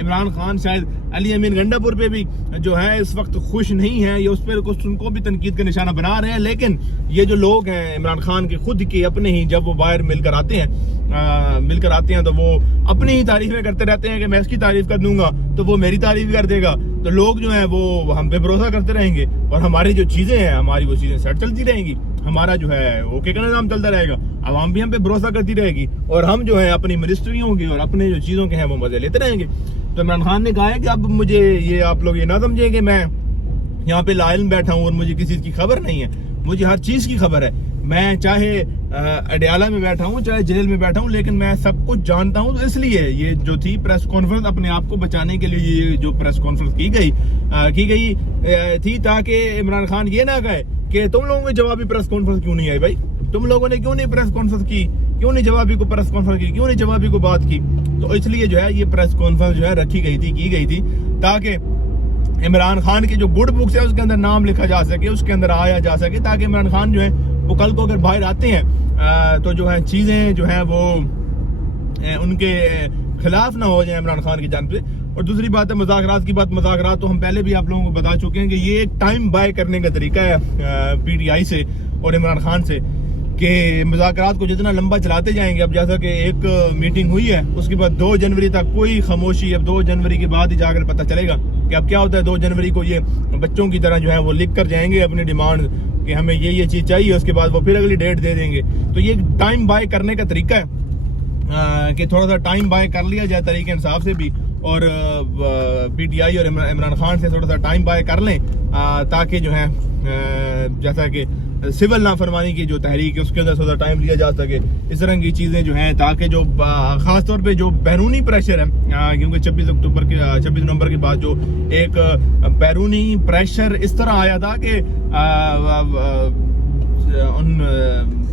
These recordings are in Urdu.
عمران خان شاید علی امین گنڈا پور پہ بھی جو ہے اس وقت خوش نہیں ہیں، یہ اس پہ ان کو بھی تنقید کا نشانہ بنا رہے ہیں، لیکن یہ جو لوگ ہیں عمران خان کے خود کے اپنے ہی، جب وہ باہر مل کر آتے ہیں تو وہ اپنی ہی تعریفیں کرتے رہتے ہیں کہ میں اس کی تعریف کر دوں گا تو وہ میری تعریف کر دے گا، تو لوگ جو ہیں وہ ہم پہ بھروسہ کرتے رہیں گے اور ہماری جو چیزیں ہیں ہماری وہ چیزیں سیٹ چلتی رہیں گی، ہمارا جو ہے اوکے کا نظام چلتا رہے گا، عوام بھی ہم پہ بھروسہ کرتی رہے گی اور ہم جو ہے اپنی منسٹریوں کے اور اپنے جو چیزوں کے ہیں وہ مزے لیتے رہیں گے۔ تو عمران خان نے کہا ہے کہ اب مجھے یہ آپ لوگ یہ نہ سمجھیں کہ میں یہاں پہ لا علم بیٹھا ہوں اور مجھے کسی چیز کی خبر نہیں ہے، مجھے ہر چیز کی خبر ہے، میں چاہے اڈیالہ میں بیٹھا ہوں چاہے جیل میں بیٹھا ہوں لیکن میں سب کچھ جانتا ہوں۔ تو اس لیے یہ جو تھی پریس کانفرنس، اپنے آپ کو بچانے کے لیے یہ جو پریس کانفرنس کی گئی تھی تاکہ عمران خان یہ نہ کہے کہ تم لوگوں نے جوابی پریس کانفرنس کیوں نہیں آئی، بھائی تم لوگوں نے کیوں نہیں پریس کانفرنس کی، کیوں نہیں جوابی کو پریس کانفرنس کی، کیوں نہیں جوابی کو بات کی۔ تو اس لیے جو ہے یہ پریس کانفرنس جو ہے رکھی گئی تھی، کی گئی تھی تاکہ عمران خان کی جو گڈ بکس ہے اس کے اندر نام لکھا جا سکے، اس کے اندر آیا جا سکے، تاکہ عمران خان جو ہے وہ کل کو اگر باہر آتے ہیں تو جو ہے چیزیں جو ہیں وہ ان کے خلاف نہ ہو جائیں عمران خان کی جانب سے۔ اور دوسری بات ہے مذاکرات کی بات، مذاکرات تو ہم پہلے بھی آپ لوگوں کو بتا چکے ہیں کہ یہ ایک ٹائم بائی کرنے کا طریقہ ہے پی ٹی آئی سے اور عمران خان سے، کہ مذاکرات کو جتنا لمبا چلاتے جائیں گے۔ اب جیسا کہ ایک میٹنگ ہوئی ہے اس کے بعد 2 جنوری تک کوئی خاموشی، اب 2 جنوری کے بعد ہی جا کر پتہ چلے گا کہ اب کیا ہوتا ہے۔ 2 جنوری کو یہ بچوں کی طرح جو ہے وہ لکھ کر جائیں گے اپنی ڈیمانڈ کہ ہمیں یہ چیز چاہیے، اس کے بعد وہ پھر اگلی ڈیٹ دے دیں گے۔ تو یہ ٹائم بائی کرنے کا طریقہ ہے کہ تھوڑا سا ٹائم بائی کر لیا جائے طریقے انصاف سے بھی، اور پی ٹی آئی اور عمران خان سے تھوڑا سا ٹائم بائی کر لیں تاکہ جو ہے جیسا کہ سول نافرمانی کی جو تحریک ہے اس کے اندر تھوڑا ٹائم لیا جا سکے، اس طرح کی چیزیں جو ہیں، تاکہ جو خاص طور پہ جو بیرونی پریشر ہے، کیونکہ 26 نومبر کے بعد جو ایک بیرونی پریشر اس طرح آیا تھا کہ ان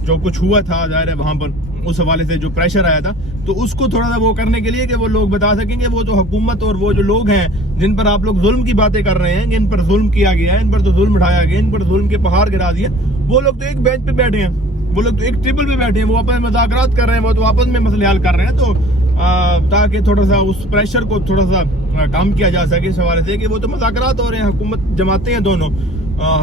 جو کچھ ہوا تھا ظاہر ہے وہاں پر اس حوالے سے جو پریشر آیا تھا، تو اس کو تھوڑا سا وہ کرنے کے لیے کہ وہ لوگ بتا سکیں کہ وہ تو حکومت اور وہ جو لوگ ہیں جن پر آپ لوگ ظلم کی باتیں کر رہے ہیں، جن پر ظلم کیا گیا ہے، ان پر تو ظلم اٹھایا گیا، ان پر ظلم کے پہاڑ گرا دیے، وہ لوگ تو ایک بینچ پہ بیٹھے ہیں، وہ لوگ تو ایک ٹیبل پہ بیٹھے ہیں، وہ آپس میں مذاکرات کر رہے ہیں، وہ تو آپس میں مسئلے حل کر رہے ہیں۔ تو تاکہ تھوڑا سا اس پریشر کو تھوڑا سا کام کیا جا سکے اس حوالے سے کہ وہ تو مذاکرات ہو رہے ہیں، حکومت جماعتیں ہیں دونوں،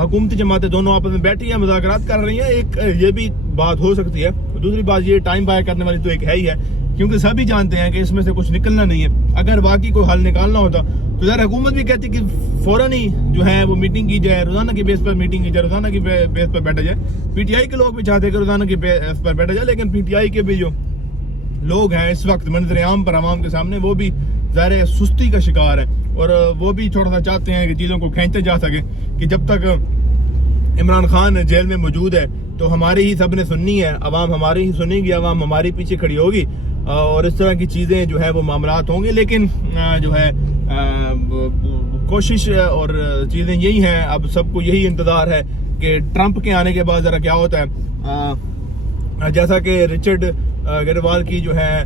حکومتی جماعتیں دونوں آپس میں بیٹھی ہیں، مذاکرات کر رہی ہیں، ایک یہ بھی بات ہو سکتی ہے۔ دوسری بات یہ ٹائم بائی کرنے والی تو ایک ہے ہی ہے، کیونکہ سبھی جانتے ہیں کہ اس میں سے کچھ نکلنا نہیں ہے۔ اگر واقعی کوئی حل نکالنا ہوتا تو ظاہر حکومت بھی کہتی کہ فوراً ہی جو ہے وہ میٹنگ کی جائے، روزانہ کی بیس پر میٹنگ کی جائے، روزانہ کی بیس پر بیٹھا جائے۔ پی ٹی آئی کے لوگ بھی چاہتے ہیں کہ روزانہ کی بیس پر بیٹھا جائے، لیکن پی ٹی آئی کے بھی جو لوگ ہیں اس وقت منظر عام پر عوام کے سامنے وہ بھی ظاہر سستی کا شکار ہے، اور وہ بھی تھوڑا سا چاہتے ہیں کہ چیزوں کو کھینچتے جا سکے، کہ جب تک عمران خان جیل میں موجود ہے تو ہماری ہی سب نے سننی ہے، عوام ہماری ہی سنے گی، عوام ہماری پیچھے کھڑی ہوگی، اور اس طرح کی چیزیں جو ہے وہ معاملات ہوں گے۔ لیکن جو ہے کوشش اور چیزیں یہی ہیں، اب سب کو یہی انتظار ہے کہ ٹرمپ کے آنے کے بعد ذرا کیا ہوتا ہے۔ جیسا کہ رچرڈ گریوال کی جو ہے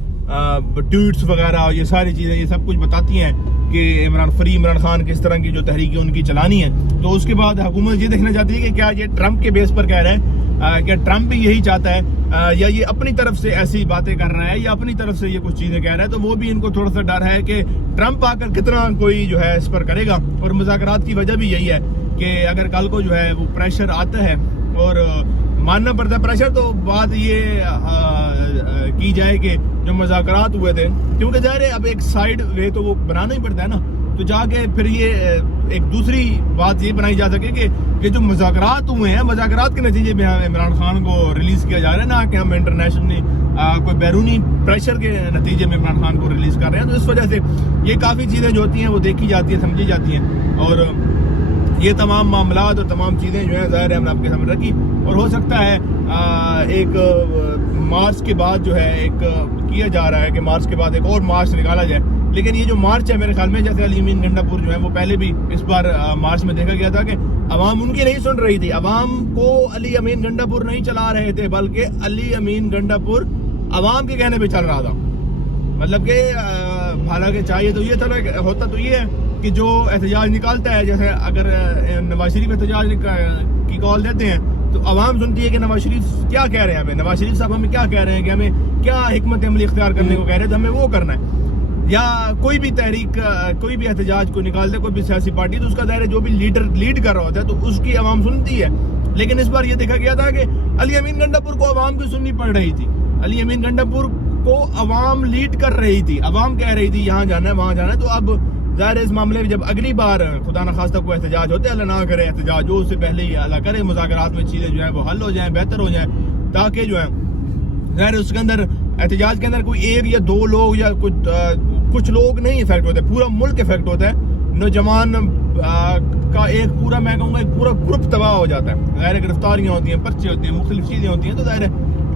ٹویٹس وغیرہ یہ ساری چیزیں یہ سب کچھ بتاتی ہیں کہ عمران خان کس طرح کی جو تحریکیں ان کی چلانی ہے۔ تو اس کے بعد حکومت یہ دیکھنا چاہتی ہے کہ کیا یہ ٹرمپ کے بیس پر کہہ رہے ہیں، کیا ٹرمپ بھی یہی چاہتا ہے، یا یہ اپنی طرف سے ایسی باتیں کر رہا ہے، یا اپنی طرف سے یہ کچھ چیزیں کہہ رہا ہے۔ تو وہ بھی ان کو تھوڑا سا ڈر ہے کہ ٹرمپ آ کر کتنا کوئی جو ہے اس پر کرے گا، اور مذاکرات کی وجہ بھی یہی ہے کہ اگر کل کو جو ہے وہ پریشر آتا ہے اور ماننا پڑتا ہے پریشر، تو بات یہ کی جائے کہ جو مذاکرات ہوئے تھے، کیونکہ ظاہر ہے اب ایک سائیڈ وے تو وہ بنانا ہی پڑتا ہے نا، تو جا کے پھر یہ ایک دوسری بات یہ بنائی جا سکے کہ جو مذاکرات ہوئے ہیں، مذاکرات کے نتیجے میں عمران خان کو ریلیز کیا جا رہا ہے، نہ کہ ہم انٹرنیشنلی کوئی بیرونی پریشر کے نتیجے میں عمران خان کو ریلیز کر رہے ہیں۔ تو اس وجہ سے یہ کافی چیزیں جو ہوتی ہیں وہ دیکھی جاتی ہیں، سمجھی جاتی ہیں، اور یہ تمام معاملات اور تمام چیزیں جو ہیں ظاہر ہے ہم نے آپ کے سامنے رکھی، اور ہو سکتا ہے ایک مارچ کے بعد جو ہے ایک کیا جا رہا ہے کہ مارچ کے بعد ایک اور مارچ نکالا جائے، لیکن یہ جو مارچ ہے میرے خیال میں جیسے علی امین گنڈا پور جو ہے وہ پہلے بھی اس بار مارچ میں دیکھا گیا تھا کہ عوام ان کی نہیں سن رہی تھی، عوام کو علی امین گنڈا پور نہیں چلا رہے تھے، بلکہ علی امین گنڈا پور عوام کے کہنے پہ چل رہا تھا۔ مطلب کہ حالانکہ چاہیے تو یہ تھا، ہوتا تو یہ ہے کہ جو احتجاج نکالتا ہے، جیسے اگر نواز شریف احتجاج کی کال دیتے ہیں تو عوام سنتی ہے کہ نواز شریف کیا کہہ رہے ہیں، ہمیں نواز شریف صاحب ہمیں کیا کہہ رہے ہیں، کہ ہمیں کیا حکمت عملی اختیار کرنے کو کہہ رہے ہیں، تو ہمیں وہ کرنا ہے۔ یا کوئی بھی تحریک کوئی بھی احتجاج کو نکالتے کوئی بھی سیاسی پارٹی تو اس کا ظاہر ہے جو بھی لیڈر لیڈ کر رہا ہوتا ہے تو اس کی عوام سنتی ہے. لیکن اس بار یہ دیکھا گیا تھا کہ علی امین گنڈا پور کو عوام کی سننی پڑ رہی تھی. علی امین گنڈا پور کو عوام لیڈ کر رہی تھی, عوام کہہ رہی تھی یہاں جانا ہے وہاں جانا ہے. تو اب ظاہر ہے اس معاملے میں جب اگلی بار خدا نخواستہ کوئی احتجاج ہوتا ہے, اللہ نہ کرے احتجاج ہو, اس سے پہلے ہی اللہ کرے مذاکرات میں چیزیں جو ہیں وہ حل ہو جائیں, بہتر ہو جائیں, تاکہ جو ہے ظاہر اس کے اندر احتجاج کے اندر کوئی ایک یا دو لوگ یا کچھ لوگ نہیں افیکٹ ہوتے, پورا ملک افیکٹ ہوتا ہے. نوجوان کا ایک پورا میں کہوں گا ایک پورا گروپ تباہ ہو جاتا ہے. ظاہر گرفتاریاں ہوتی ہیں, پرچے ہوتے ہیں, مختلف چیزیں ہوتی ہیں, تو ظاہر ہے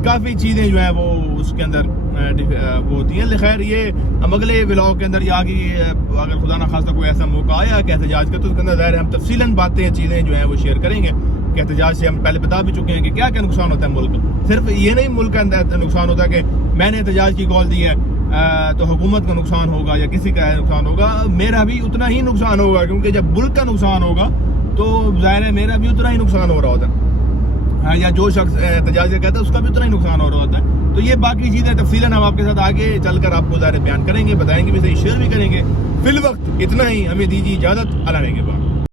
کافی چیزیں جو ہیں وہ اس کے اندر وہ ہوتی ہیں. خیر یہ ہم اگلے ولاگ کے اندر یا اگر خدا نہ خواستہ کوئی ایسا موقع آیا کہ احتجاج کا تو اس کے اندر ظاہر ہے ہم تفصیلاً باتیں چیزیں جو ہیں وہ شیئر کریں گے کہ احتجاج سے ہم پہلے بتا بھی چکے ہیں کہ کیا کیا نقصان ہوتا ہے ملک. صرف یہ نہیں ملک کا نقصان ہوتا کہ میں نے احتجاج کی کال دی ہے تو حکومت کا نقصان ہوگا یا کسی کا نقصان ہوگا, میرا بھی اتنا ہی نقصان ہوگا, کیونکہ جب ملک کا نقصان ہوگا تو ظاہر ہے میرا بھی اتنا ہی نقصان ہو رہا ہوتا ہے, یا جو شخص احتجاج کہتا ہے اس کا بھی اتنا ہی نقصان ہو رہا ہوتا ہے. تو یہ باقی چیزیں تفصیلاً ہم آپ کے ساتھ آگے چل کر آپ کو ظاہر بیان کریں گے, بتائیں گے بھی, صحیح شیئر بھی کریں گے. فی الوقت اتنا ہی, ہمیں دیجیے اجازت, اللہ نے کے بعد.